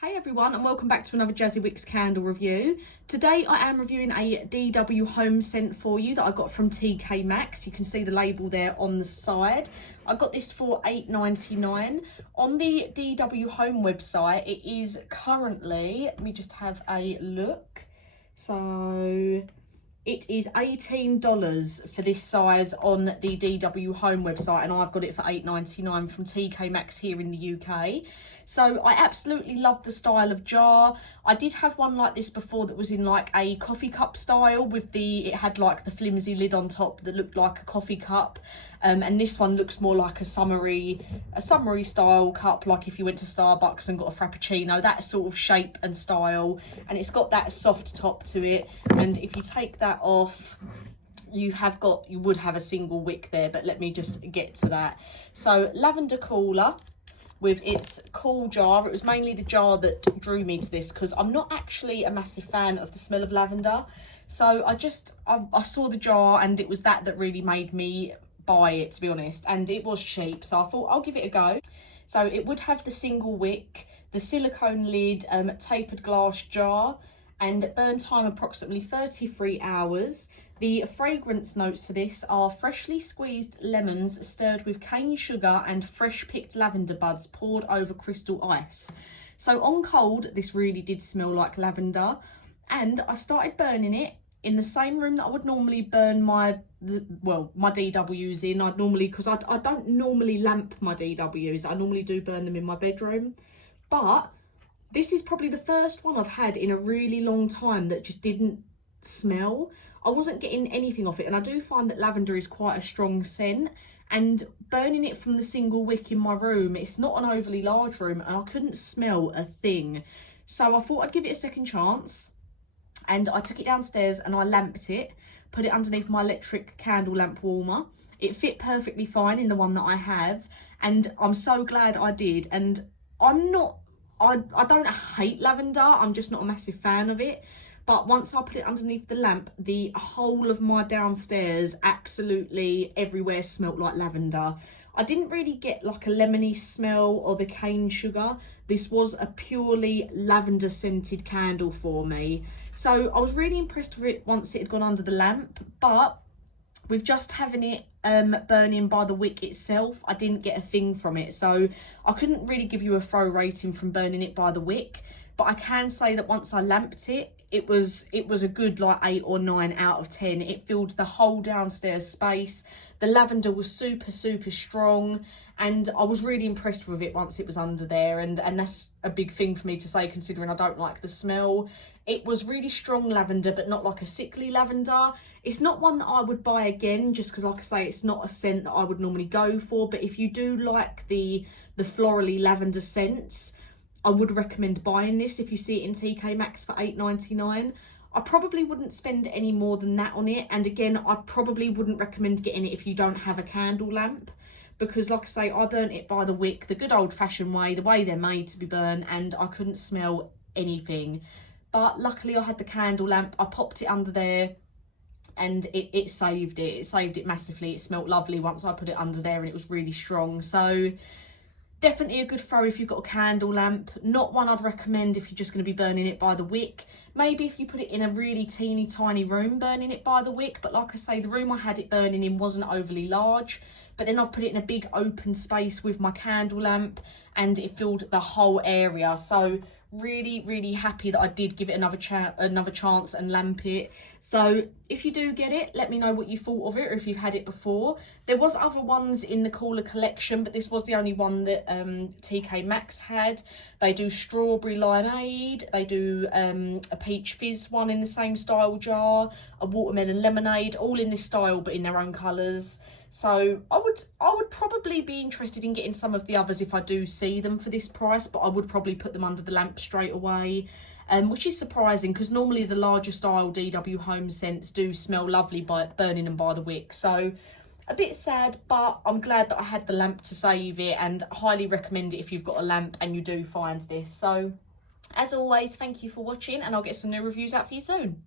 Hey everyone, and welcome back to another Jazzy Wicks candle review. Today I am reviewing a DW home scent for you that I got from TK Maxx. You can see the label there on the side. I got this for $8.99. On the DW home website, it is currently, let me just have a look. So it is $18 for this size on the DW home website, and I've got it for $8.99 from TK Maxx here in the UK. So I absolutely love the style of jar. I did have one like this before that was in like a coffee cup style with it had like the flimsy lid on top that looked like a coffee cup. And this one looks more like a summery style cup, like if you went to Starbucks and got a Frappuccino, that sort of shape and style. And it's got that soft top to it. And if you take that off, you would have a single wick there, but let me just get to that. So lavender cooler with its cool jar. It was mainly the jar that drew me to this because I'm not actually a massive fan of the smell of lavender. So I saw the jar and it was that really made me buy it, to be honest. And it was cheap, so I thought I'll give it a go. So it would have the single wick, the silicone lid, tapered glass jar, and burn time approximately 33 hours. The fragrance notes for this are freshly squeezed lemons stirred with cane sugar and fresh picked lavender buds poured over crystal ice. So on cold, this really did smell like lavender, and I started burning it in the same room that I would normally burn my DWs in. Because I don't normally lamp my DWs, I normally do burn them in my bedroom. But this is probably the first one I've had in a really long time that just didn't smell. I wasn't getting anything off it, and I do find that lavender is quite a strong scent, and burning it from the single wick in my room, it's not an overly large room, and I couldn't smell a thing. So I thought I'd give it a second chance, and I took it downstairs and I lamped it, put it underneath my electric candle lamp warmer. It fit perfectly fine in the one that I have, and I'm so glad I did. And I don't hate lavender, I'm just not a massive fan of it. But once I put it underneath the lamp, the whole of my downstairs, absolutely everywhere, smelt like lavender. I didn't really get like a lemony smell or the cane sugar. This was a purely lavender scented candle for me. So I was really impressed with it once it had gone under the lamp, but with just having it burning by the wick itself, I didn't get a thing from it. So I couldn't really give you a throw rating from burning it by the wick, but I can say that once I lamped it, it was a good like 8 or 9 out of 10. It filled the whole downstairs space. The lavender was super strong, and I was really impressed with it once it was under there, and that's a big thing for me to say considering I don't like the smell. It was really strong lavender, but not like a sickly lavender. It's not one that I would buy again, just because, like I say, it's not a scent that I would normally go for. But if you do like the florally lavender scents, I would recommend buying this if you see it in TK Maxx for $8.99. I probably wouldn't spend any more than that on it. And again, I probably wouldn't recommend getting it if you don't have a candle lamp, because like I say, I burnt it by the wick, the good old fashioned way, the way they're made to be burnt, and I couldn't smell anything. But luckily I had the candle lamp. I popped it under there, and it saved it. It saved it massively. It smelled lovely once I put it under there, and it was really strong. So definitely a good throw if you've got a candle lamp. Not one I'd recommend if you're just going to be burning it by the wick. Maybe if you put it in a really teeny tiny room, burning it by the wick. But like I say, the room I had it burning in wasn't overly large. But then I've put it in a big open space with my candle lamp, and it filled the whole area. So really happy that I did give it another chance and lamp it. So if you do get it, let me know what you thought of it, or if you've had it before. There was other ones in the cooler collection, but this was the only one that TK Maxx had. They do strawberry limeade, they do a peach fizz one in the same style jar, a watermelon lemonade, all in this style but in their own colours. So I would probably be interested in getting some of the others if I do see them for this price, but I would probably put them under the lamp straight away, which is surprising because normally the larger style DW home scents do smell lovely by burning them by the wick. So a bit sad, but I'm glad that I had the lamp to save it, and highly recommend it if you've got a lamp and you do find this. So as always, thank you for watching, and I'll get some new reviews out for you soon.